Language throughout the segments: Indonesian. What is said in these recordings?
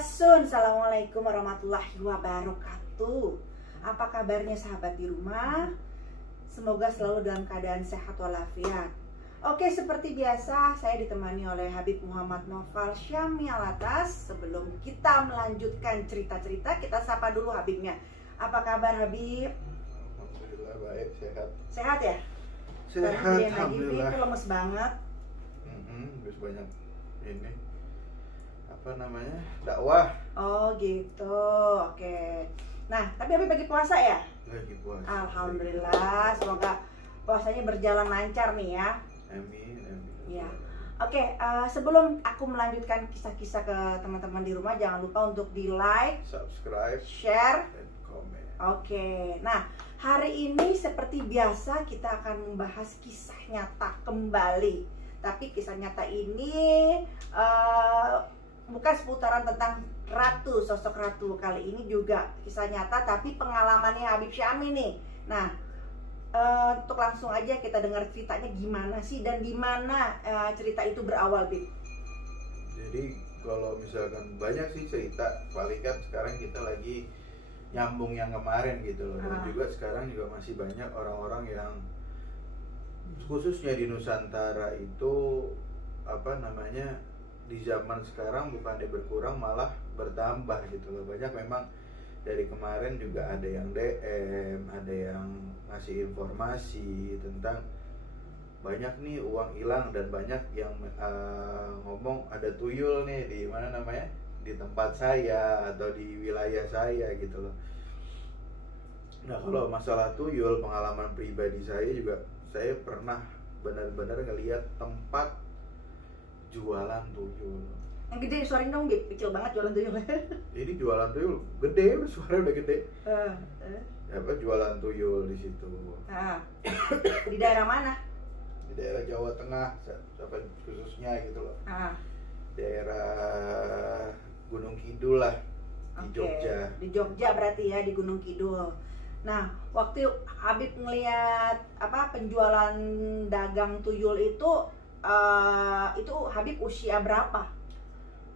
Asun, assalamualaikum warahmatullahi wabarakatuh. Apa kabarnya sahabat di rumah? Semoga selalu dalam keadaan sehat walafiat. Oke, seperti biasa saya ditemani oleh Habib Muhammad Noval Syami Alatas. Sebelum kita melanjutkan cerita-cerita, kita sapa dulu Habibnya. Apa kabar Habib? Alhamdulillah baik, sehat. Sehat ya? Sehat, alhamdulillah. Itu lemes banget. Terus banyak ini apa namanya, dakwah. Oh gitu, oke. Nah, tapi Habib lagi puasa ya? Lagi puasa. Alhamdulillah, semoga puasanya berjalan lancar nih ya. Amin, amin. Ya. Oke, sebelum aku melanjutkan kisah-kisah ke teman-teman di rumah, jangan lupa untuk di like, Subscribe, share, dan komen. Oke, nah hari ini seperti biasa kita akan membahas kisah nyata kembali. Tapi kisah nyata ini bukan seputaran tentang ratu, sosok ratu. Kali ini juga kisah nyata tapi pengalamannya Habib Syami nih. Nah, untuk langsung aja kita dengar ceritanya gimana sih dan di mana cerita itu berawal, Bib. Jadi kalau misalkan banyak sih cerita, paling kan sekarang kita lagi nyambung yang kemarin gitu loh. Dan juga sekarang juga masih banyak orang-orang yang khususnya di Nusantara itu apa namanya, di zaman sekarang bukannya berkurang malah bertambah gitu loh. Banyak memang dari kemarin juga ada yang DM, ada yang ngasih informasi tentang banyak nih uang hilang, dan banyak yang ngomong ada tuyul nih di mana namanya, di tempat saya atau di wilayah saya gitu loh. Nah, kalau masalah tuyul, pengalaman pribadi saya juga, saya pernah benar-benar ngelihat tempat jualan tuyul. Yang gede suarin dong, Bib. Kecil banget jualan tuyul. Ini jualan tuyul gede, suara udah gede. Apa jualan tuyul di situ? Di daerah mana? Di daerah Jawa Tengah, khususnya gitu loh. Daerah Gunung Kidul lah, di Jogja. Di Jogja berarti ya, di Gunung Kidul. Nah, waktu Habib ngelihat apa penjualan dagang tuyul itu Habib usia berapa?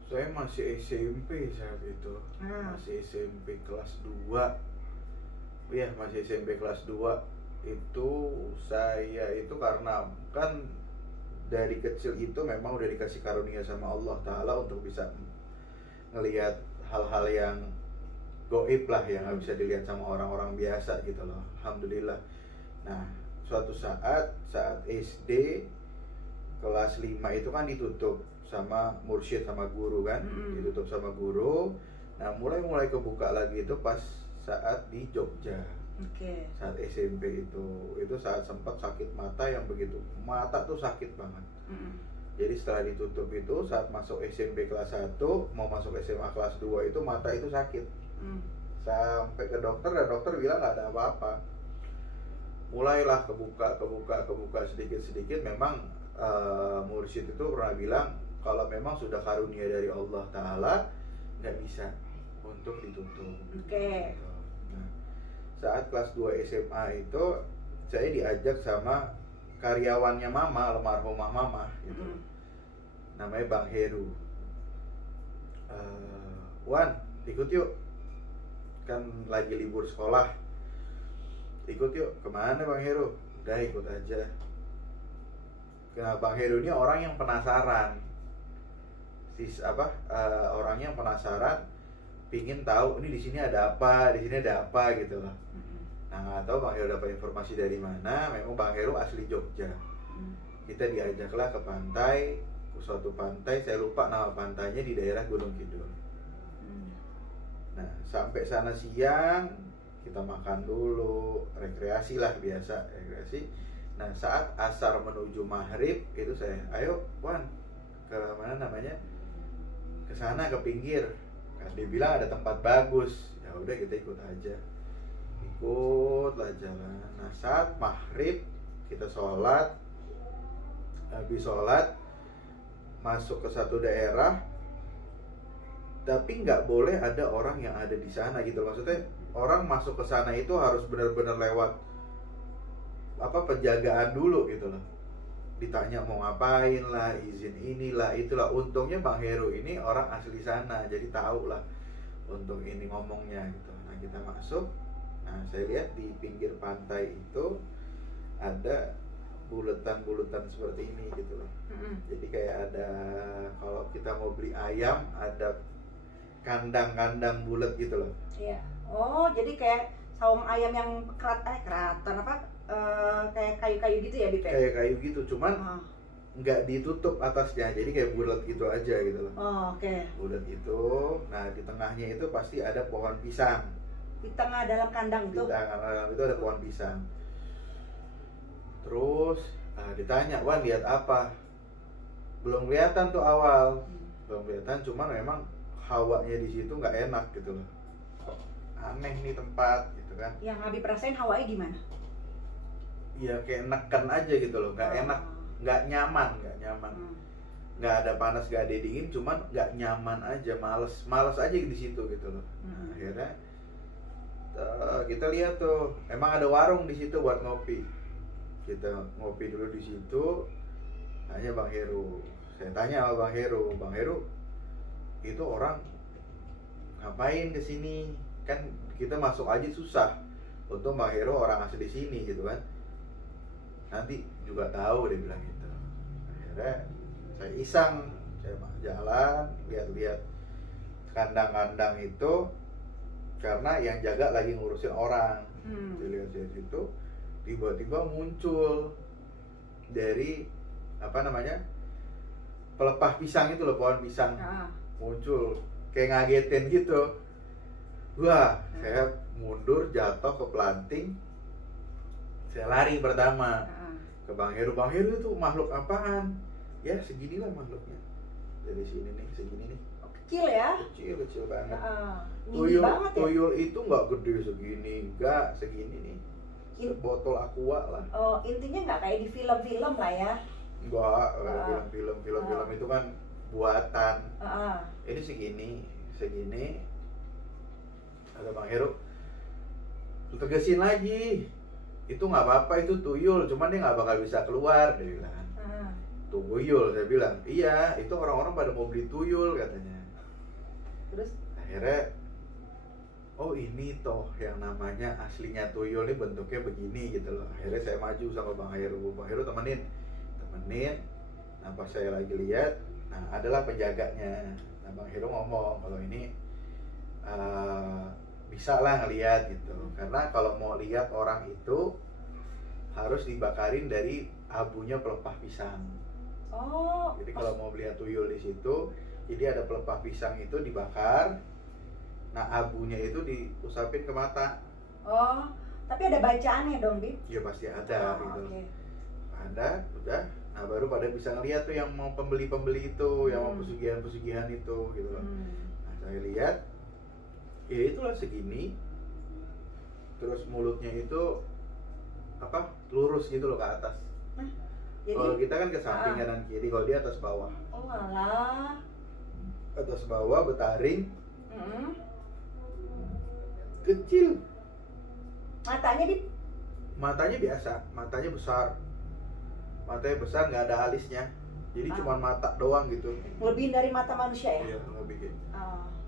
Saya masih SMP saat itu. Masih SMP kelas 2. Iya, masih SMP kelas 2. Itu saya itu karena kan dari kecil itu memang udah dikasih karunia sama Allah Ta'ala untuk bisa ngelihat hal-hal yang goib lah, yang nggak bisa dilihat sama orang-orang biasa gitu loh. Alhamdulillah. Nah, suatu saat SD kelas 5 itu kan ditutup sama mursyid, sama guru kan, ditutup sama guru. Nah, mulai kebuka lagi itu pas saat di Jogja. Saat SMP itu saat sempat sakit mata yang begitu, mata tuh sakit banget. Jadi setelah ditutup itu, saat masuk SMP kelas 1 mau masuk SMA kelas 2 itu mata itu sakit. Sampai ke dokter, dan dokter bilang nggak ada apa-apa. Mulailah kebuka sedikit-sedikit. Memang mursyid itu pernah bilang kalau memang sudah karunia dari Allah Ta'ala nggak bisa untuk ditutup. Nah, saat kelas 2 SMA itu saya diajak sama karyawannya mama, almarhumah mama gitu. Namanya Bang Heru. Wan, ikut yuk, kan lagi libur sekolah, ikut yuk. Kemana Bang Heru? Udah ikut aja. Nah, Bang Heru ini orang yang penasaran, orang yang penasaran, pingin tahu ini di sini ada apa, di sini ada apa gitu loh. Nah, nggak tahu Bang Heru dapat informasi dari mana. Memang Bang Heru asli Jogja. Kita diajaklah ke pantai, ke suatu pantai, saya lupa nama pantainya, di daerah Gunung Kidul. Nah, sampai sana siang, kita makan dulu, rekreasi lah, biasa rekreasi. Nah, saat asar menuju maghrib itu saya, ayo Wan, ke mana namanya, ke sana, ke pinggir. Kan dia bilang ada tempat bagus. Ya udah, kita ikut aja, ikutlah jalan. Nah, saat maghrib kita sholat, habis sholat masuk ke satu daerah, tapi nggak boleh ada orang yang ada di sana gitu. Maksudnya orang masuk ke sana itu harus benar-benar lewat penjagaan dulu gitu loh. ditanya mau ngapain lah, izin inilah itulah. Untungnya Bang Heru ini orang asli sana, jadi tahu lah untuk ini ngomongnya gitu. Nah kita masuk, nah saya lihat di pinggir pantai itu ada buletan-buletan seperti ini gitu loh. Jadi kayak ada, kalau kita mau beli ayam ada kandang-kandang bulat gitu loh. Iya. Oh, jadi kayak saung ayam yang keratan apa? Kayak kayu-kayu gitu ya, Bip? Kayak kayu gitu, cuman nggak ditutup atasnya, jadi kayak bulat gitu aja gitu loh. Oh, oke. Bulat itu, nah di tengahnya itu pasti ada pohon pisang. Di tengah dalam kandang itu? Di tengah dalam itu ada pohon pisang. Terus ditanya, Wan lihat apa? Belum kelihatan tuh awal, belum kelihatan, cuman memang hawanya di situ nggak enak gitu loh. Kok aneh nih tempat gitu kan? Yang Habib rasain hawanya gimana? Ya kayak neken aja gitu loh, nggak enak, nggak nyaman, nggak ada panas, nggak ada dingin, cuman nggak nyaman aja, males aja di situ gitu loh. Nah, akhirnya kita lihat tuh, emang ada warung di situ buat ngopi. Kita ngopi dulu di situ. Tanya Bang Heru, saya tanya sama Bang Heru itu orang ngapain kesini? Kan kita masuk aja susah. Untung Bang Heru orang asli di sini gitu kan. Nanti juga tahu, dia bilang gitu. Akhirnya saya iseng, saya jalan lihat-lihat kandang-kandang itu, karena yang jaga lagi ngurusin orang. Dilihat dari situ, tiba-tiba muncul dari apa namanya, pelepah pisang itu loh, pohon pisang. Muncul kayak ngagetin gitu. Wah, saya mundur, jatuh ke planting. Saya lari pertama ke Bang Heru. Bang Heru itu makhluk apaan? Ya seginilah makhluknya. Dari sini nih, segini nih. Kecil ya? Kecil banget. Banget ya? Tuyul itu nggak gede segini, nggak segini nih. Sebotol aqua lah. Oh, intinya nggak kayak di film-film lah ya? Enggak, film itu kan buatan. Ini segini. Ada Bang Heru, tegesin lagi. Itu nggak apa-apa, itu tuyul, cuman dia nggak bakal bisa keluar, dia bilang. Tuyul, saya bilang. Iya, itu orang-orang pada mau beli tuyul katanya. Terus? Akhirnya, oh ini toh yang namanya aslinya tuyul nih, bentuknya begini gitu loh. Akhirnya saya maju sama Bang Heru temenin. Nah pas saya lagi lihat, nah adalah penjaganya. Nah Bang Heru ngomong kalau ini bisa lah ngelihat gitu, karena kalau mau lihat orang itu harus dibakarin dari abunya pelepah pisang. Oh. Jadi kalau mau lihat tuyul di situ, jadi ada pelepah pisang itu dibakar. Nah abunya itu diusapin ke mata. Oh, tapi ada bacaannya dong, Bib? Ya pasti ada gitu. Okay. Ada, udah. Nah baru pada bisa ngelihat tuh yang mau pembeli itu, yang mau pesugihan itu gitu loh. Nah saya lihat, ya itulah segini. Terus mulutnya itu apa? Lurus gitu loh ke atas. Jadi, kalau kita kan ke samping kanan kiri, kalau dia atas bawah. Oh alah. Atas bawah betaring. Kecil. Matanya, Bib? Matanya biasa, matanya besar. Matanya besar, nggak ada alisnya. Jadi cuma mata doang gitu. Lebihin dari mata manusia ya? Iya, lebihin.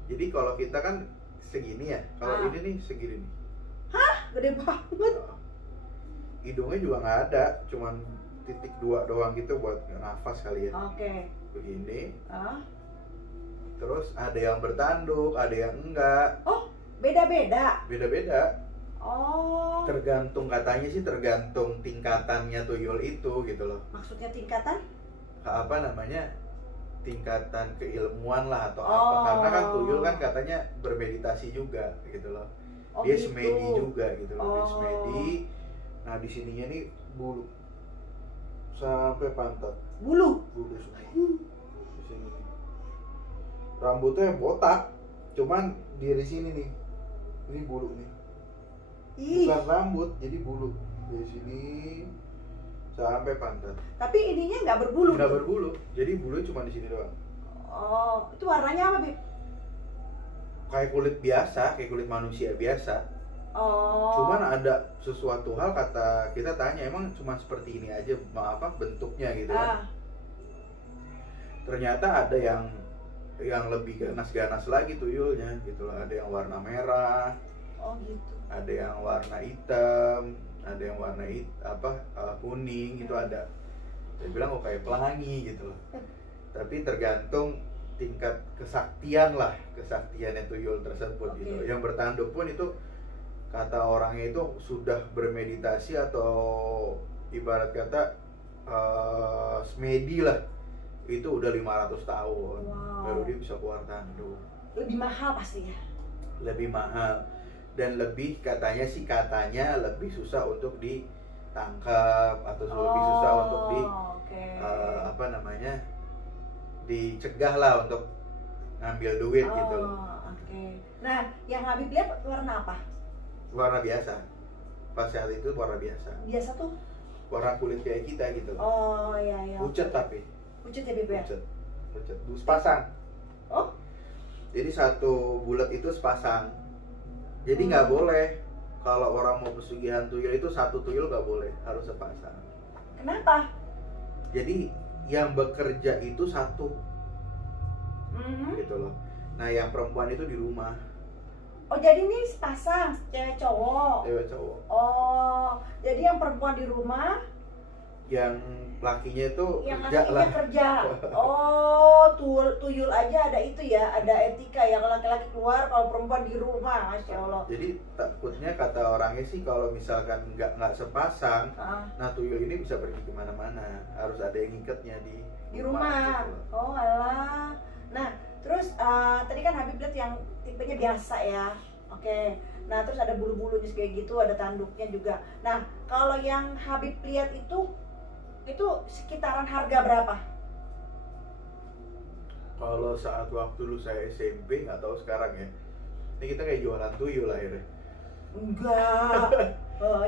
Jadi kalau kita kan segini ya, kalau ini nih segini nih. Hah? Gede banget. Hidungnya juga nggak ada, cuman titik 2 doang gitu buat nafas kali ya. Oke. Begini. Terus ada yang bertanduk, ada yang enggak. Oh, beda-beda? Beda-beda. Oh. Tergantung, katanya sih tergantung tingkatannya tuyul itu gitu loh. Maksudnya tingkatan? Apa namanya? Tingkatan keilmuan lah atau apa. Karena kan tuyul kan katanya bermeditasi juga gitu loh. Dia gitu. Semedi juga gitu loh. Dia semedi. Nah di sininya nih bulu sampai pantat. Bulu semua. Di sini nih. Rambutnya botak, cuman di sini nih. Ini bulu nih. Bukan rambut, jadi bulu dari sini sampai pantat. Tapi ininya nggak berbulu? Nggak berbulu, jadi bulunya cuma di sini doang. Oh, itu warnanya apa, Bib? Kayak kulit biasa, kayak kulit manusia biasa. Cuman ada sesuatu hal, kata kita tanya, emang cuma seperti ini aja apa bentuknya gitu kan. Ternyata ada yang lebih ganas-ganas lagi tuyulnya gitu loh. Ada yang warna merah, gitu. Ada yang warna hitam, ada yang warna kuning gitu ada. Saya bilang kok kayak pelangi gitu loh. Tapi tergantung tingkat kesaktiannya tuyul tersebut gitu. Yang bertanduk pun itu kata orangnya itu sudah bermeditasi atau ibarat kata semedi lah. Itu udah 500 tahun baru dia bisa keluar tanduk. Lebih mahal pasti ya? Lebih mahal. Dan lebih katanya lebih susah untuk ditangkap atau lebih susah untuk dicegah lah untuk ngambil duit gitu loh. Nah, yang Habib lihat warna apa? Warna biasa. Pas saat itu warna biasa. Biasa tuh? Warna kulit kayak kita gitu. Iya. Pucat tapi. Pucat ya Beb ya? Pucat. Sepasang. Jadi satu bulat itu sepasang. Jadi nggak boleh kalau orang mau pesugihan tuyul itu satu tuyul nggak boleh, harus sepasang. Kenapa? Jadi yang bekerja itu satu, gitu loh. Nah yang perempuan itu di rumah. Jadi ini sepasang, cewek cowok. Cewek cowok. Jadi yang perempuan di rumah, yang lakinya itu kerja. Tuyul aja ada itu ya, ada etika ya, kalau laki-laki keluar, kalau perempuan di rumah, masya Allah. Jadi takutnya kata orangnya sih kalau misalkan nggak sepasang, nah tuyul ini bisa pergi kemana-mana, harus ada yang ngikatnya di rumah. Gitu. Alah. Nah terus tadi kan Habib lihat yang tipenya biasa ya, Nah terus ada bulu-bulunya kayak gitu, ada tanduknya juga. Nah kalau yang Habib lihat itu sekitaran harga berapa? Kalau saat waktu dulu saya SMP, nggak tahu sekarang ya. Ini kita kayak jualan tuyul akhirnya. Enggak.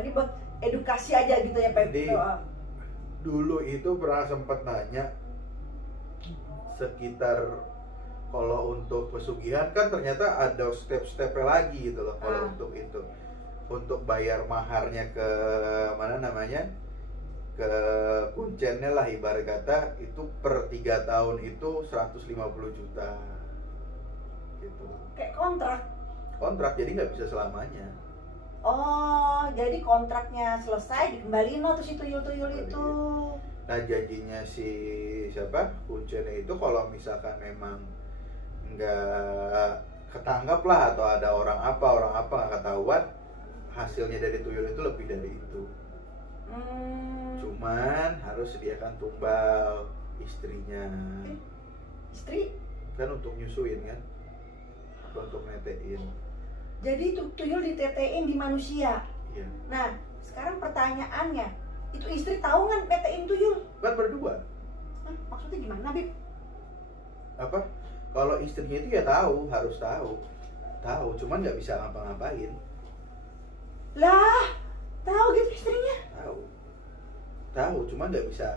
Ini buat edukasi aja gitu ya Pak. Jadi dulu itu pernah sempat nanya sekitar, kalau untuk pesugihan kan ternyata ada step-stepnya lagi gitu loh. Kalau untuk itu, untuk bayar maharnya ke ke kuncennya lah, ibarat kata itu per 3 tahun itu 150 juta gitu. Kayak kontrak, jadi nggak bisa selamanya. Jadi kontraknya selesai dikembaliin tuh si tuyul-tuyul itu. Nah janjinya si kuncennya itu kalau misalkan memang nggak ketangkap lah, atau ada orang apa nggak ketahuan, hasilnya dari tuyul itu lebih dari itu. Cuman harus sediakan tumbal istrinya. Istri? Kan untuk nyusuin kan, untuk netein. Jadi tuyul ditetein di manusia. Iya. Nah sekarang pertanyaannya, itu istri tahu nggak netein tuyul? Kan berdua. Maksudnya gimana Bib? Kalau istrinya itu ya tahu, harus tahu, cuman nggak bisa ngapa-ngapain. Lah, tahu gitu istrinya? Tahu, cuman nggak bisa,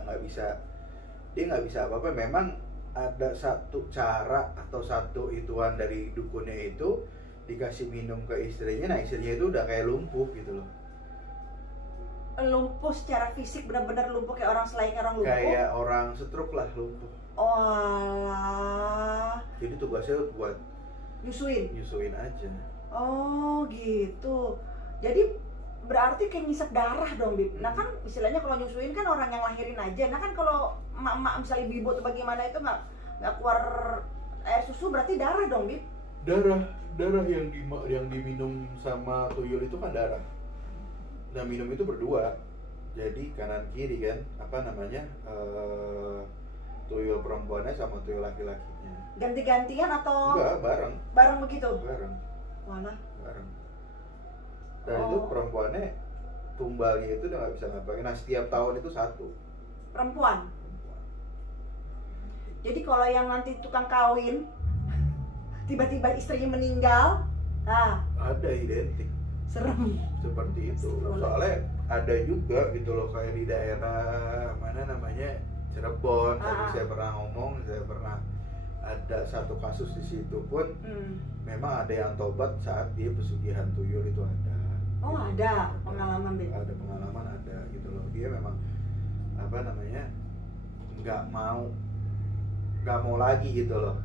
dia nggak bisa apa-apa. Memang ada satu cara atau satu ituan dari dukunnya itu, dikasih minum ke istrinya, nah istrinya itu udah kayak lumpuh gitu loh. Lumpuh secara fisik, benar-benar lumpuh kayak orang lumpuh? Kayak orang stroke lah, lumpuh. Alah. Jadi tugasnya buat nyusuin aja. Gitu. Jadi berarti kayak ngisep darah dong Bib. Nah kan istilahnya kalau nyusuin kan orang yang lahirin aja. Nah kan kalau emak-emak misalnya bibu atau bagaimana itu nggak keluar air susu, berarti darah dong Bib. Darah yang diminum sama tuyul itu kan darah. Nah minum itu berdua, jadi kanan kiri kan, tuyul perempuannya sama tuyul laki-lakinya. Ganti-gantian atau? Enggak, bareng. Bareng begitu? Bareng. Mana? Bareng. Dan itu perempuannya tumbalnya itu udah nggak bisa ngapain. Nah setiap tahun itu satu. Perempuan. Jadi kalau yang nanti tukang kawin, tiba-tiba istrinya meninggal, ada identik. Serem. Seperti itu. Soalnya ada juga gitu loh, kayak di daerah Cirebon. Tadi saya pernah ngomong, ada satu kasus di situ pun memang ada yang tobat saat dia pesugihan tuyul itu ada. Oh ada pengalaman Bin? Ada pengalaman, ada gitu loh. Dia memang apa namanya, nggak mau lagi gitu loh,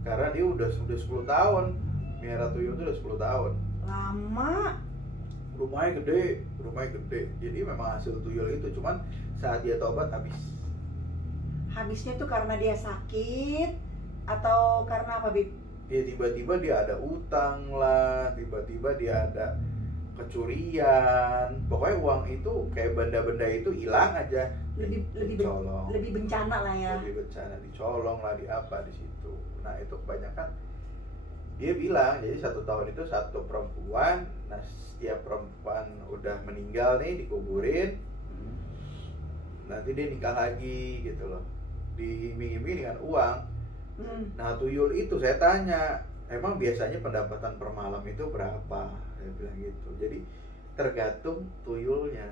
karena dia udah 10 tahun miara tuyul itu udah 10 tahun. Lama. Rumahnya gede, jadi memang hasil tuyul itu, cuman saat dia tobat Habisnya tuh karena dia sakit atau karena apa Bib? Ya tiba-tiba dia ada utang lah, tiba-tiba dia ada kecurian, pokoknya uang itu kayak benda-benda itu hilang aja. Lebih bencana lah ya. Lebih bencana, dicolong lah, di apa di situ. Nah itu kebanyakan dia bilang, jadi 1 tahun itu 1 perempuan. Nah setiap perempuan udah meninggal nih, dikuburin, nanti dia nikah lagi gitu loh, diiming-iming dengan uang. Nah tuyul itu saya tanya, emang biasanya pendapatan per malam itu berapa? Saya bilang gitu. Jadi tergantung tuyulnya,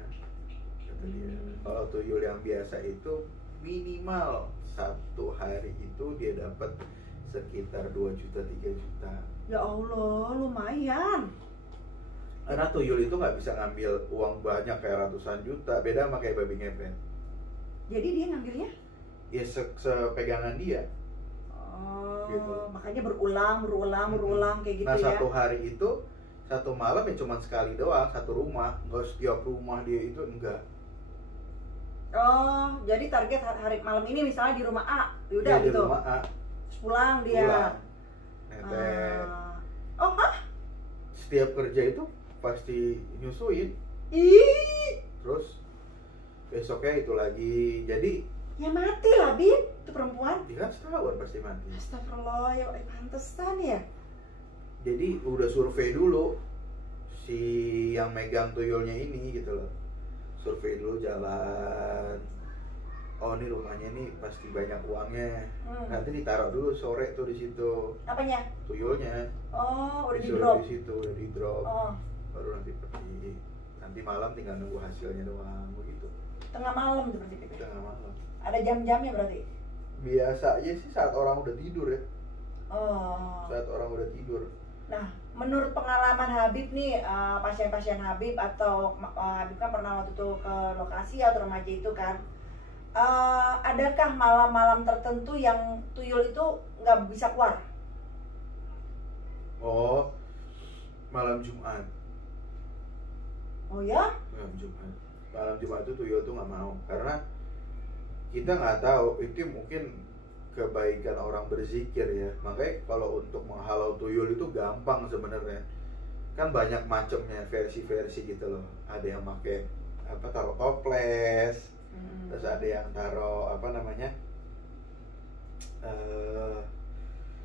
kata dia. Kalau tuyul yang biasa itu minimal 1 hari itu dia dapat sekitar 2 juta 3 juta. Ya Allah, lumayan. Karena tuyul itu nggak bisa ngambil uang banyak kayak ratusan juta, beda sama kayak babi ngepet. Jadi dia ngambilnya? Ya sepegangan dia. Oh, Gitu. Makanya berulang kayak gitu nah, ya. Nah 1 hari itu 1 malam ya cuma sekali doang, 1 rumah, nggak setiap rumah dia itu, enggak. Oh, jadi target hari malam ini misalnya di rumah A, udah Dia gitu. di rumah A. Pulang dia. Pulang. Netek. Oh, hah? Setiap kerja itu pasti nyusuin. Ih, Terus besoknya itu lagi. Jadi ya mati lah Bin, itu perempuan. dia kan setahun pasti mati. Astagfirullah, ya pantesan ya. Jadi udah survei dulu si yang megang tuyulnya ini gitu loh. Survei dulu jalan. Oh ini rumahnya nih pasti banyak uangnya. Nanti ditaruh dulu sore tuh di situ. Apanya? Tuyulnya. Oh, udah di Disuruh drop. Di situ udah di drop. Oh, Baru nanti pergi. Nanti malam tinggal nunggu hasilnya doang begitu. tengah malam tuh berarti. Tengah malam. Ada jam-jamnya berarti. Biasa aja sih saat orang udah tidur ya. Oh. Saat orang udah tidur. Nah, menurut pengalaman Habib nih, pasien-pasien Habib atau Habib kan pernah waktu itu ke lokasi atau remaja itu kan, adakah malam-malam tertentu yang tuyul itu nggak bisa keluar? Oh, malam Jumat. Oh ya? Malam Jumat. Malam Jumat itu tuyul tuh nggak mau, karena kita nggak tahu itu mungkin kebaikan orang berzikir ya. Makanya kalau untuk menghalau tuyul itu gampang sebenarnya. Kan banyak macamnya, versi-versi gitu loh. Ada yang pakai apa, taruh toples, terus ada yang taruh apa namanya,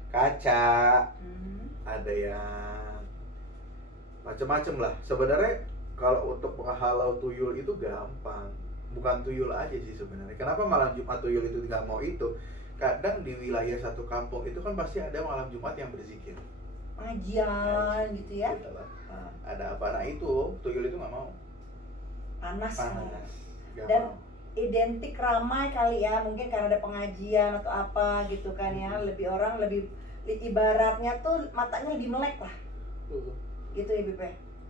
kaca, ada yang macam-macam lah. Sebenarnya kalau untuk menghalau tuyul itu gampang. Bukan tuyul aja sih sebenarnya. Kenapa malam Jumat tuyul itu nggak mau itu? Kadang di wilayah satu kampung itu kan pasti ada malam Jumat yang berzikir, Pengajian gitu ya? gitu lah. Ada apa? Nah itu tuyul itu nggak mau. Panas. Nggak Dan mau. identik ramai kali ya, mungkin karena ada pengajian atau apa gitu kan ya. Lebih orang lebih ibaratnya tuh matanya lebih melek lah. Gitu ya Bib.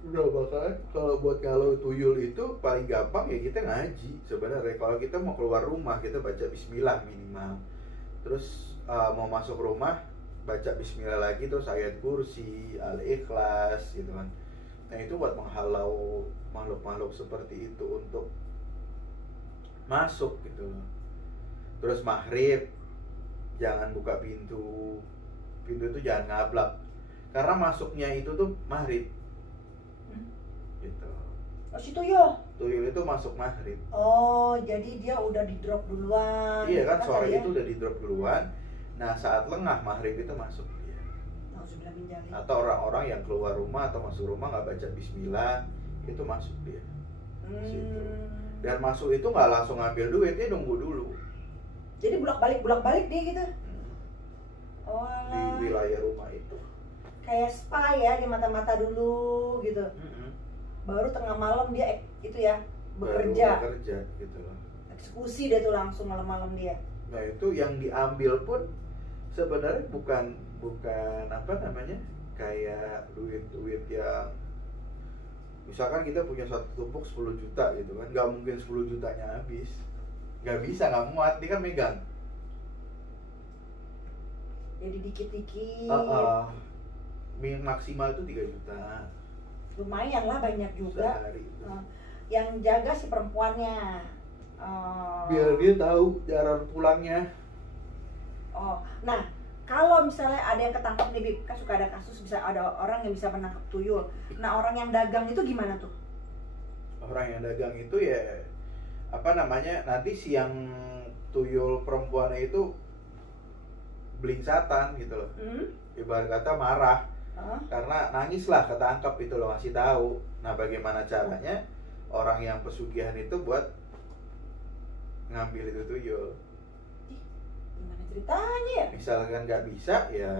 Udah makanya kalau buat kalau tuyul itu paling gampang ya kita ngaji sebenarnya. Kalau kita mau keluar rumah kita baca bismillah minimal. Terus mau masuk rumah baca bismillah lagi, terus ayat kursi, al-ikhlas gitu kan. Nah itu buat menghalau makhluk-makhluk seperti itu untuk masuk gitu. Terus maghrib jangan buka pintu. Pintu itu jangan ngablak. Karena masuknya itu tuh maghrib. Gitu. Oh si tuyul? Tuyul itu masuk maghrib. Oh jadi dia udah di drop duluan. Iya kan, sore ya? itu udah di drop duluan. Nah saat lengah maghrib itu masuk dia. Atau orang-orang yang keluar rumah atau masuk rumah nggak baca bismillah, itu masuk dia. Situ. Dan masuk itu nggak langsung ngambil duit, dia nunggu dulu. Jadi bolak-balik dia gitu. Oh Di wilayah rumah itu. Kayak spa ya, di mata-mata dulu gitu. Baru tengah malam dia itu ya bekerja. Baru bekerja gitu loh. Eksekusi dia tuh langsung malam-malam dia. Nah itu yang diambil pun sebenarnya bukan apa namanya, kayak duit yang misalkan kita punya satu tumpuk 10 juta gitu kan, nggak mungkin 10 jutanya habis, nggak bisa, nggak muat, dia kan megang. Jadi dikit-dikit. Maksimal itu 3 juta. Lumayan lah, banyak juga. Sehari. Yang jaga si perempuannya. Biar dia tahu jalan pulangnya. Nah, kalau misalnya ada yang ketangkap nih, Bib, kan suka ada kasus bisa ada orang yang bisa menangkap tuyul. Nah, orang yang dagang itu gimana tuh? Orang yang dagang itu ya apa namanya, nanti si yang tuyul perempuannya itu belingsatan gitu loh. Ibarat kata marah. Karena nangis lah ketangkap itu loh, ngasih tahu. Nah, bagaimana caranya orang yang pesugihan itu buat ngambil itu tuyul? Gimana ceritanya ya? Misalkan nggak bisa, ya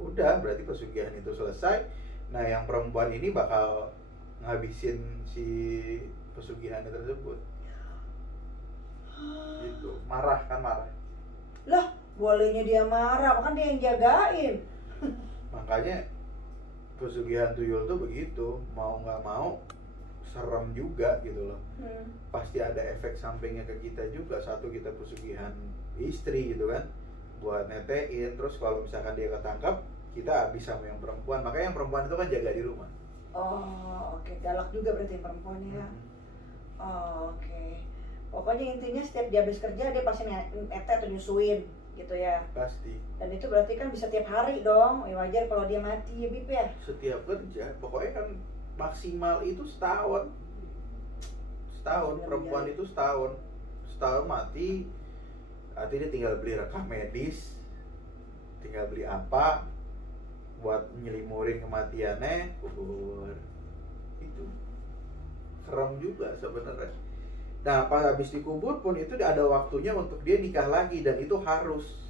udah berarti pesugihan itu selesai. Nah, yang perempuan ini bakal ngabisin si pesugihan tersebut. Gitu, marah kan, marah. Lah, bolehnya dia marah, kan dia yang jagain. Makanya pesugihan tuyul tuh begitu, mau nggak mau serem juga gitu loh. Pasti ada efek sampingnya ke kita juga. Satu, kita pesugihan istri gitu kan, buat netein. Terus kalau misalkan dia ketangkap, kita habis sama yang perempuan. Makanya yang perempuan itu kan jaga di rumah. Oke. Galak juga berarti yang perempuan ya. Oke. Pokoknya intinya setiap dia habis kerja, dia pasti nete atau nyusuin gitu ya. Pasti. Dan itu berarti kan bisa tiap hari dong. Wajar kalau dia mati ya, Bib ya. Setiap kerja, pokoknya kan maksimal itu setahun. Perempuan itu setahun mati. Artinya dia tinggal beli rekam medis, tinggal beli apa buat nyelimurin kematiannya, kubur. Itu serem juga sebenarnya. Nah, pas habis dikubur pun itu ada waktunya untuk dia nikah lagi, dan itu harus.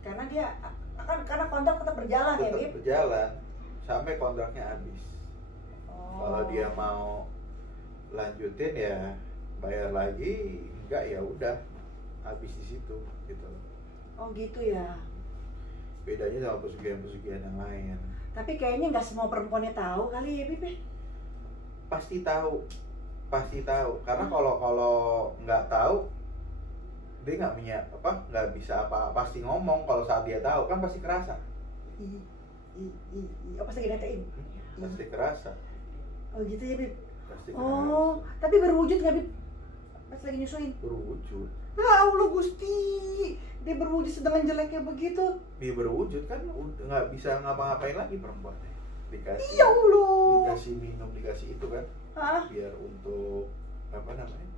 Karena dia karena kontrak tetap berjalan ya, Bib. Berjalan sampai kontraknya habis. Kalau dia mau lanjutin ya bayar lagi, enggak ya udah habis di situ gitu. Gitu ya. Bedanya sama pesugihan-pesugihan yang lain. Tapi kayaknya nggak semua perempuannya tahu kali ya, Bib. Pasti tahu. Karena kalau nggak tahu, dia nggak bisa apa, pasti ngomong. Kalau saat dia tahu kan pasti kerasa. Pasti ngetein. Pasti kerasa. Gitu ya, Bib. Pasti kerasa. Tapi berwujud nggak, Bib? Pas lagi nyusuin? Berwujud. Ya Allah Gusti, dia berwujud sedang jeleknya begitu. Dia berwujud kan nggak bisa ngapa-ngapain lagi perempuannya. Dikasih. Ya Allah. Dikasih minum, dikasih itu kan. Biar untuk apa namanya?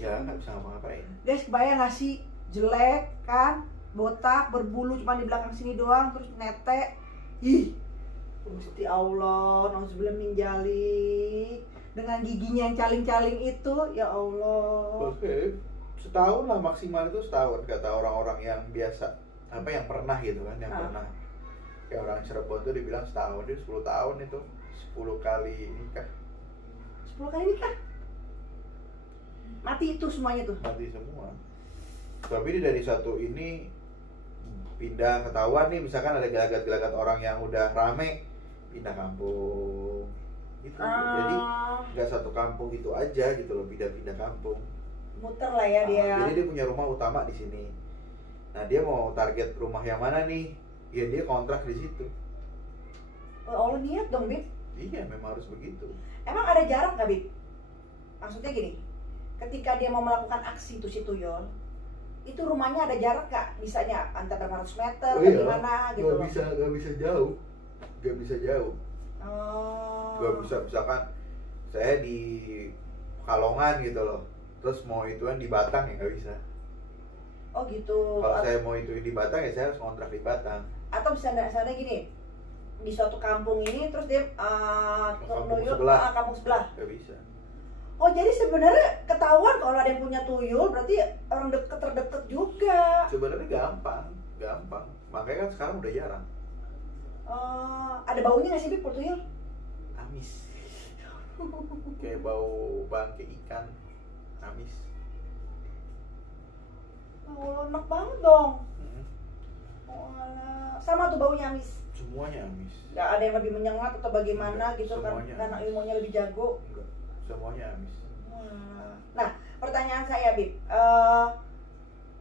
Ya nggak bisa ngapa-ngapain. Guys, kebayang nggak sih, jelek kan, botak, berbulu cuma di belakang sini doang, terus netek. Gusti Allah, nauzubillah min dzalik. Dengan giginya yang caling-caling itu, ya Allah. Oke. Setahun lah maksimal, itu setahun kata orang-orang yang biasa, apa yang pernah gitu kan, yang pernah. Kayak orang Cirebon tuh dibilang setahun, dia 10 tahun itu 10 kali nikah. 10 kali nikah? Mati itu semuanya tuh? Mati semua. Tapi dia dari satu ini pindah, ketahuan nih misalkan ada gelagat-gelagat orang yang udah rame, pindah kampung gitu. Jadi nggak satu kampung itu aja gitu loh, pindah-pindah kampung. Muter lah ya dia. Jadi dia punya rumah utama di sini. Nah, dia mau target rumah yang mana nih? Ya dia kontrak di situ. Allah, niat dong, Bib. Iya, memang harus begitu. Emang ada jarak nggak, Bib? Maksudnya gini, ketika dia mau melakukan aksi tuh si tuyul, itu rumahnya ada jarak nggak? Misalnya antara berapa ratus meter, atau gimana gitu? Nggak bisa jauh. Nggak bisa jauh. Nggak bisa, misalkan saya di Kalongan gitu loh, terus mau ituan di Batang, ya nggak bisa. Gitu. Kalau saya mau itu di Batang, ya saya harus kontrak di Batang. Atau misalnya gini, di suatu kampung ini terus dia kampung sebelah. Nggak bisa. Jadi sebenarnya ketahuan kalau ada yang punya tuyul, berarti orang terdekat juga. Sebenarnya gampang. Makanya kan sekarang udah jarang. Ada baunya nggak sih, Bib, tuyul? Amis. Kayak bau bangke ikan. Amis. Enak banget dong. Sama tuh baunya amis. Semuanya amis. Nggak ada yang lebih menyengat atau bagaimana Enggak, gitu kan semuanya karena amis. ilmunya lebih jago. Enggak, semuanya amis. Nah, pertanyaan saya, Bib,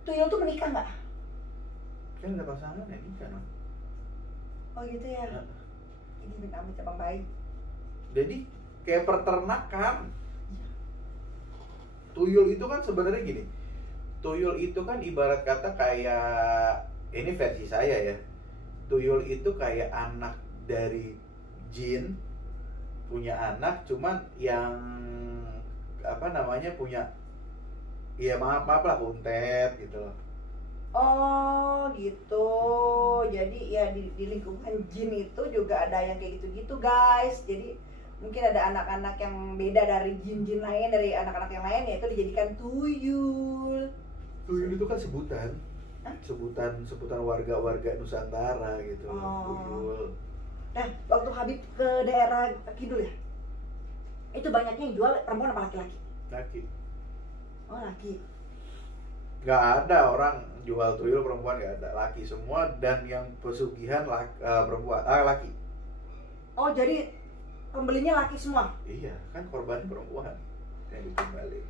tuyul tuh menikah nggak? Kan ada pasangan ya nikah. Oh gitu ya. Nah, Ini amit cabang baik. jadi kayak peternakan. Tuyul itu kan sebenarnya gini. Tuyul itu kan ibarat kata kayak, ini versi saya ya. Tuyul itu kayak anak dari jin, punya anak, cuman yang apa namanya punya, ya maaf lah, kuntet gitu loh. Oh gitu. Jadi ya di lingkungan jin itu juga ada yang kayak gitu-gitu guys. Jadi mungkin ada anak-anak yang beda dari jin-jin lain, dari anak-anak yang lain, yaitu dijadikan tuyul. Tuyul itu kan sebutan. Hah? Sebutan warga-warga Nusantara gitu. Oh. Tuyul. Nah, waktu Habib ke daerah Kidul ya, itu banyaknya yang jual perempuan apa laki-laki? Laki. Oh laki. Nggak ada orang jual tuyul perempuan, nggak ada, laki semua, dan yang pesugihan perempuan, laki. Oh jadi pembelinya laki semua? Iya, kan korban perempuan yang dikembali.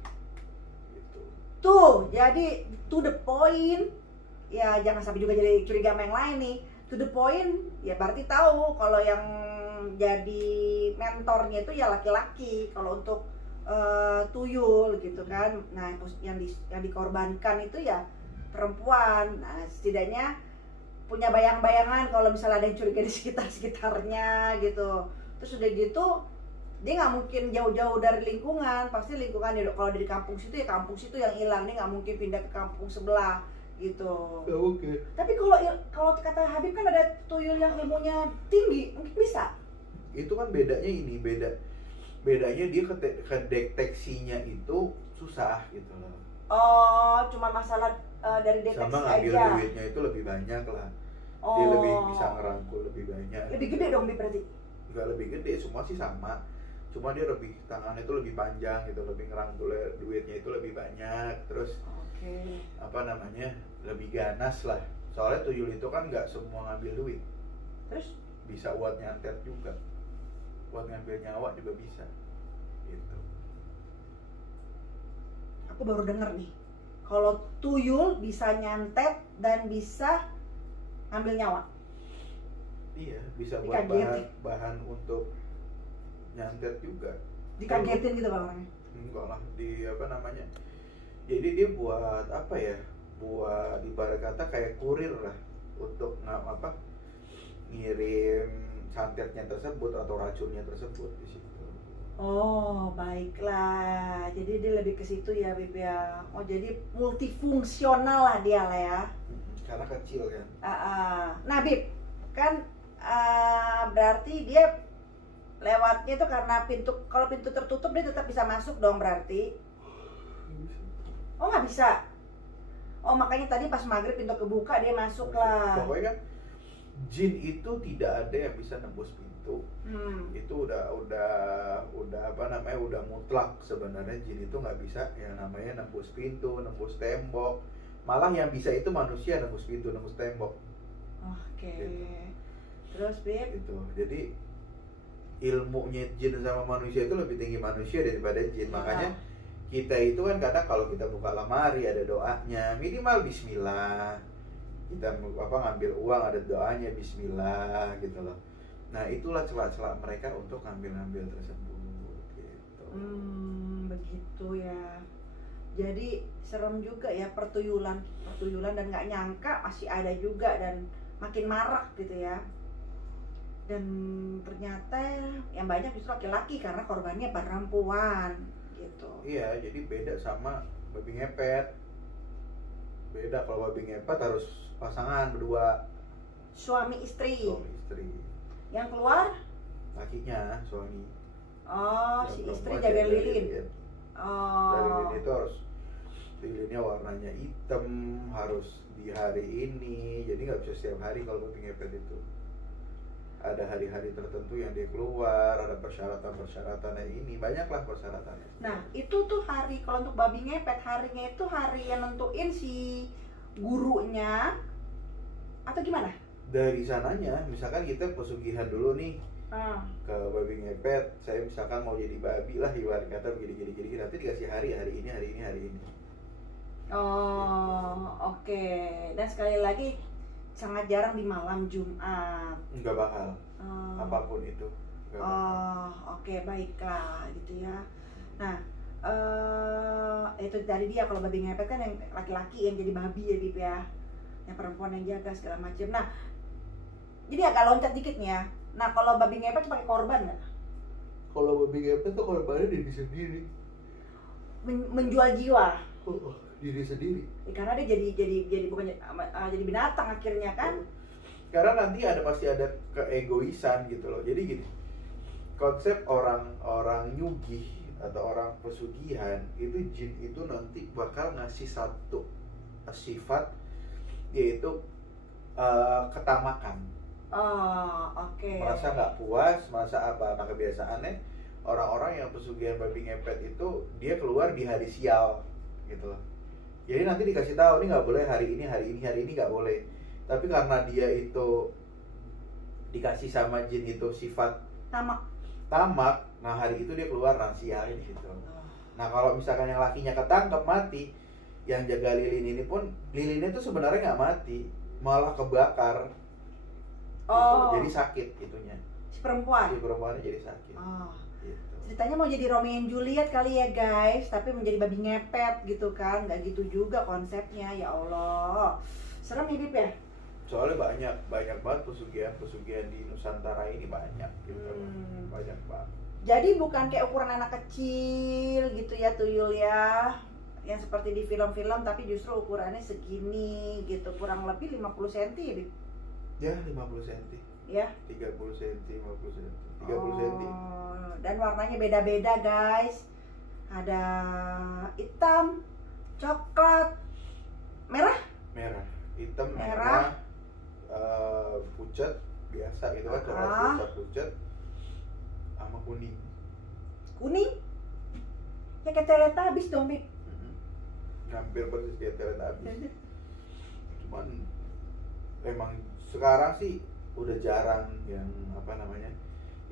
Gitu. Tuh, jadi to the point. Ya jangan sampai juga jadi curiga sama yang lain nih. To the point, ya berarti tahu kalau yang jadi mentornya itu ya laki-laki. Kalau untuk tuyul gitu kan. Nah, yang dikorbankan itu ya perempuan. Nah, setidaknya punya bayang-bayangan kalau misalnya ada yang curiga di sekitarnya gitu. Terus udah gitu dia nggak mungkin jauh-jauh dari lingkungan, pasti lingkungan ya kalau dari kampung situ ya kampung situ yang hilang, dia nggak mungkin pindah ke kampung sebelah gitu. Oke. Tapi kalau kata Habib kan ada tuyul yang ilmunya tinggi, mungkin bisa. Itu kan bedanya dia kedeteksinya itu susah gitu loh. Oh, cuma masalah dari deteksi sama ngambil aja. duitnya itu lebih banyak lah. Oh. Dia lebih bisa ngerangkul lebih banyak. Lebih gede dong Bib berarti. Nggak lebih gede, semua sih sama. Cuma dia lebih, tangannya itu lebih panjang gitu, lebih ngerangkul duitnya itu lebih banyak. Terus apa namanya, lebih ganas lah. Soalnya tuyul itu kan nggak semua ngambil duit. Terus Bisa buat nyantet juga, buat ngambil nyawa juga bisa gitu. aku baru denger nih, kalau tuyul bisa nyantet dan bisa ngambil nyawa. Iya, bisa buat bahan untuk nyantet juga. Dikagetin gitu bang orangnya? Enggak lah, di apa namanya, jadi dia buat apa ya, buat ibarat kata kayak kurir lah, untuk ngirim santetnya tersebut atau racunnya tersebut di situ. Oh baiklah, jadi dia lebih ke situ ya Bib ya. Oh jadi multifungsional lah dia lah ya. Karena kecil kan. Nah Bib, kan berarti dia lewatnya itu karena kalau pintu tertutup dia tetap bisa masuk dong berarti? Oh nggak bisa? Oh makanya tadi pas maghrib pintu kebuka dia masuk lah. Pokoknya kan jin itu tidak ada yang bisa nembus pintu. Itu udah apa namanya, udah mutlak sebenarnya. Jin itu nggak bisa yang namanya nembus pintu, nembus tembok. Malah yang bisa itu manusia nembus pintu, nembus tembok. Oke. Gitu. Terus Bib? Gitu. Jadi ilmunya jin sama manusia itu lebih tinggi manusia daripada jin. Makanya kita itu kan kadang kalau kita buka lemari ada doanya, minimal bismillah. Kita ngambil uang ada doanya bismillah gitu loh. Nah itulah celah-celah mereka untuk ngambil tersebut gitu. Begitu ya. Jadi serem juga ya pertuyulan dan nggak nyangka masih ada juga dan makin marak gitu ya. Dan ternyata yang banyak justru laki-laki karena korbannya perempuan gitu. Iya, jadi beda sama babi ngepet. Beda, kalau babi ngepet harus pasangan berdua, suami istri. Yang keluar lakinya, suami. Oh, yang si istri jaga jaga lilin. Ya. Oh. Dari lilin itu harus, lilinnya warnanya hitam, harus di hari ini. Jadi nggak bisa setiap hari kalau babi ngepet itu. Ada hari-hari tertentu yang dia keluar, ada persyaratan-persyaratannya ini, banyaklah persyaratannya. Nah, itu tuh hari, kalau untuk babi ngepet, harinya itu hari yang nentuin si gurunya atau gimana? dari sananya, misalkan kita pesugihan dulu nih ke babi ngepet, saya misalkan mau jadi babi lah, ibarat kata begini, nanti dikasih hari ini. Oke. Dan sekali lagi sangat jarang di malam Jumat. Nggak bakal. Apapun itu. Oke, baiklah gitu ya. Nah, itu tadi dia, kalau babi ngepet kan yang laki-laki yang jadi babi ya Bib ya, yang perempuan yang jaga segala macam. Nah, jadi agak loncat dikit nih ya. Nah, kalau babi ngepet pakai korban nggak? Kalau babi ngepet tuh korbannya diri sendiri. Menjual jiwa. Diri sendiri. Karena dia jadi bukan jadi binatang akhirnya kan? Karena nanti pasti ada keegoisan gitu loh. Jadi gini, konsep orang nyugih atau orang pesugihan itu, jin itu nanti bakal ngasih satu sifat, yaitu ketamakan. Oke. Merasa nggak puas, merasa apa? Nah, kebiasaannya orang-orang yang pesugihan babi ngepet itu dia keluar di hari sial gitu loh. Jadi nanti dikasih tahu nih nggak boleh hari ini nggak boleh. Tapi karena dia itu dikasih sama jin itu sifat tamak, nah hari itu dia keluar sialin gitu. Nah, kalau misalkan yang lakinya ketangkep mati, yang jaga lilin ini pun, lilinnya tuh sebenarnya nggak mati, malah kebakar. Gitu. Jadi sakit itunya. Si perempuannya jadi sakit. Gitu. Ceritanya mau jadi Romeo and Juliet kali ya guys, tapi menjadi babi ngepet gitu kan. Nggak gitu juga konsepnya, ya Allah. Serem ya Bib ya? Soalnya banyak banget pesugihan di Nusantara ini, banyak gitu. Banyak banget. Jadi bukan kayak ukuran anak kecil gitu ya tuyul ya, yang seperti di film-film, tapi justru ukurannya segini gitu, kurang lebih 50 cm ya Bib? Ya, 50 cm. Ya. 30 cm, 50 cm. 30 cm. Dan warnanya beda-beda, guys. Ada hitam, coklat, merah, hitam, merah, pucat biasa gitu kan, coklat pucat sama kuning. Ya kayak Teletubbies dong, Bib. Hampir persis kayak Teletubbies. Cuman emang sekarang sih udah jarang yang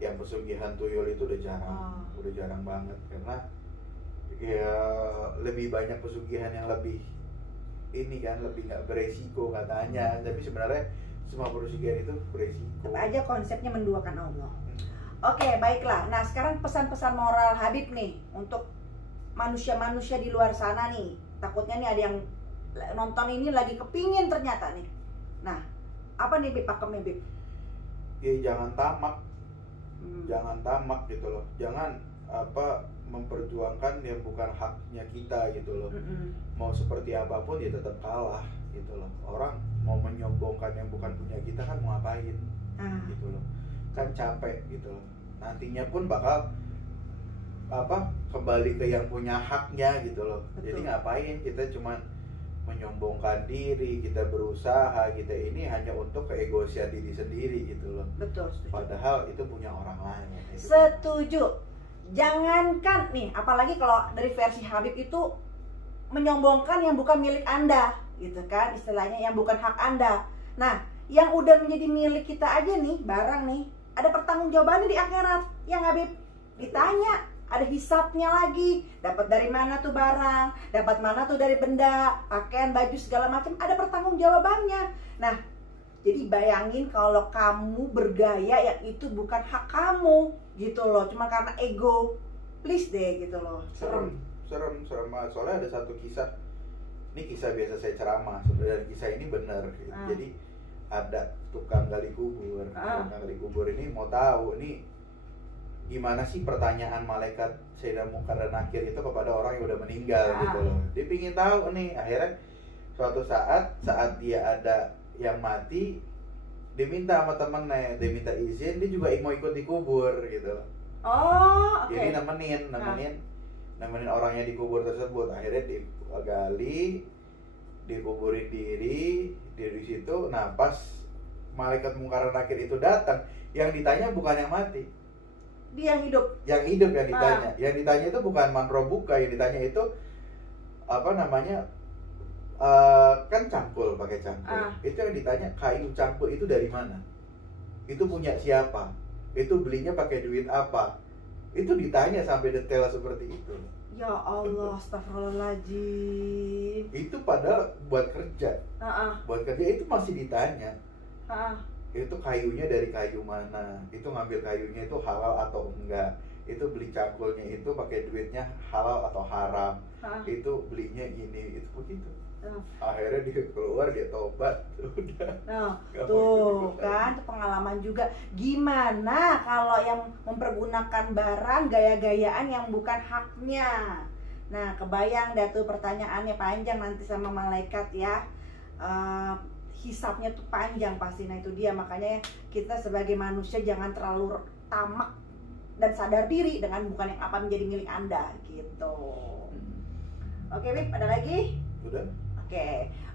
yang pesugihan tuyul itu udah jarang banget, karena ya lebih banyak pesugihan yang lebih lebih nggak beresiko katanya, tapi sebenarnya semua pesugihan itu beresiko. Aja konsepnya menduakan Allah. Oke, baiklah. Nah, sekarang pesan-pesan moral Habib nih untuk manusia-manusia di luar sana nih. Takutnya nih ada yang nonton ini lagi kepingin ternyata nih. Nah, apa nih Bib pakemnya Bib? Ya jangan tamak. Jangan tamak gitu loh. Jangan memperjuangkan yang bukan haknya kita gitu loh. Mau seperti apapun ya tetap kalah gitu loh. Orang mau menyombongkan yang bukan punya kita kan mau ngapain? Gitu loh. Kan capek gitu loh. Nantinya pun bakal kembali ke yang punya haknya gitu loh. Betul. Jadi ngapain kita cuman menyombongkan diri, kita berusaha, kita ini hanya untuk keegoisan diri sendiri gitu loh. Betul, setuju. Padahal itu punya orang lain. Setuju. Jangankan nih, apalagi kalau dari versi Habib itu menyombongkan yang bukan milik Anda, gitu kan, istilahnya yang bukan hak Anda. Nah, yang udah menjadi milik kita aja nih, barang nih, ada pertanggungjawabannya di akhirat. Yang Habib ditanya, ada hisapnya lagi, dapat dari mana tuh barang, dapat mana tuh dari benda, pakaian, baju, segala macam, ada pertanggungjawabannya. Nah, jadi bayangin kalau kamu bergaya yang itu bukan hak kamu, gitu loh, cuma karena ego. Please deh, gitu loh. Serem banget. Soalnya ada satu kisah, ini kisah biasa saya ceramah, dan kisah ini benar. Jadi ada tukang gali kubur. Tukang gali kubur ini mau tahu nih gimana sih pertanyaan malaikat Sayyidina Munkar dan Nakir itu kepada orang yang udah meninggal gitu loh. Dia pingin tahu nih. Akhirnya suatu saat dia ada yang mati, dia minta sama temennya, dia minta izin, dia juga mau ikut dikubur gitu. Jadi nemenin orangnya dikubur tersebut. Akhirnya digali, dikuburin diri di situ. Nah, pas malaikat Munkar dan Nakir itu datang, yang ditanya bukan yang mati, dia yang hidup. Yang ditanya. Yang ditanya itu bukan man robuka, yang ditanya itu kan cangkul, pakai cangkul. Itu yang ditanya, kayu cangkul itu dari mana? Itu punya siapa? Itu belinya pakai duit apa? Itu ditanya sampai detail seperti itu. Ya Allah, astagfirullahaladzim. Itu padahal buat kerja. Buat kerja itu masih ditanya. Itu kayunya dari kayu mana? Itu ngambil kayunya itu halal atau enggak? Itu beli cangkulnya itu pakai duitnya halal atau haram? Itu belinya ini, itu begitu. Akhirnya dia keluar, dia tobat, udah. Tuh kan, itu pengalaman juga. Gimana kalau yang mempergunakan barang gaya-gayaan yang bukan haknya? Nah, kebayang dah tuh pertanyaannya panjang nanti sama malaikat ya. Hisapnya tuh panjang pasti. Nah itu dia, makanya kita sebagai manusia jangan terlalu tamak dan sadar diri dengan bukan yang apa menjadi milik Anda gitu. Oke, Bib, ada lagi? Udah.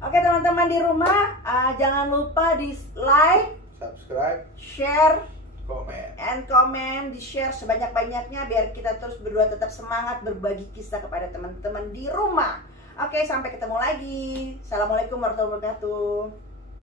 Oke teman-teman di rumah, jangan lupa di like, subscribe, share, komen, di share sebanyak-banyaknya biar kita terus berdua tetap semangat berbagi kisah kepada teman-teman di rumah. Oke, sampai ketemu lagi. Assalamualaikum warahmatullahi wabarakatuh.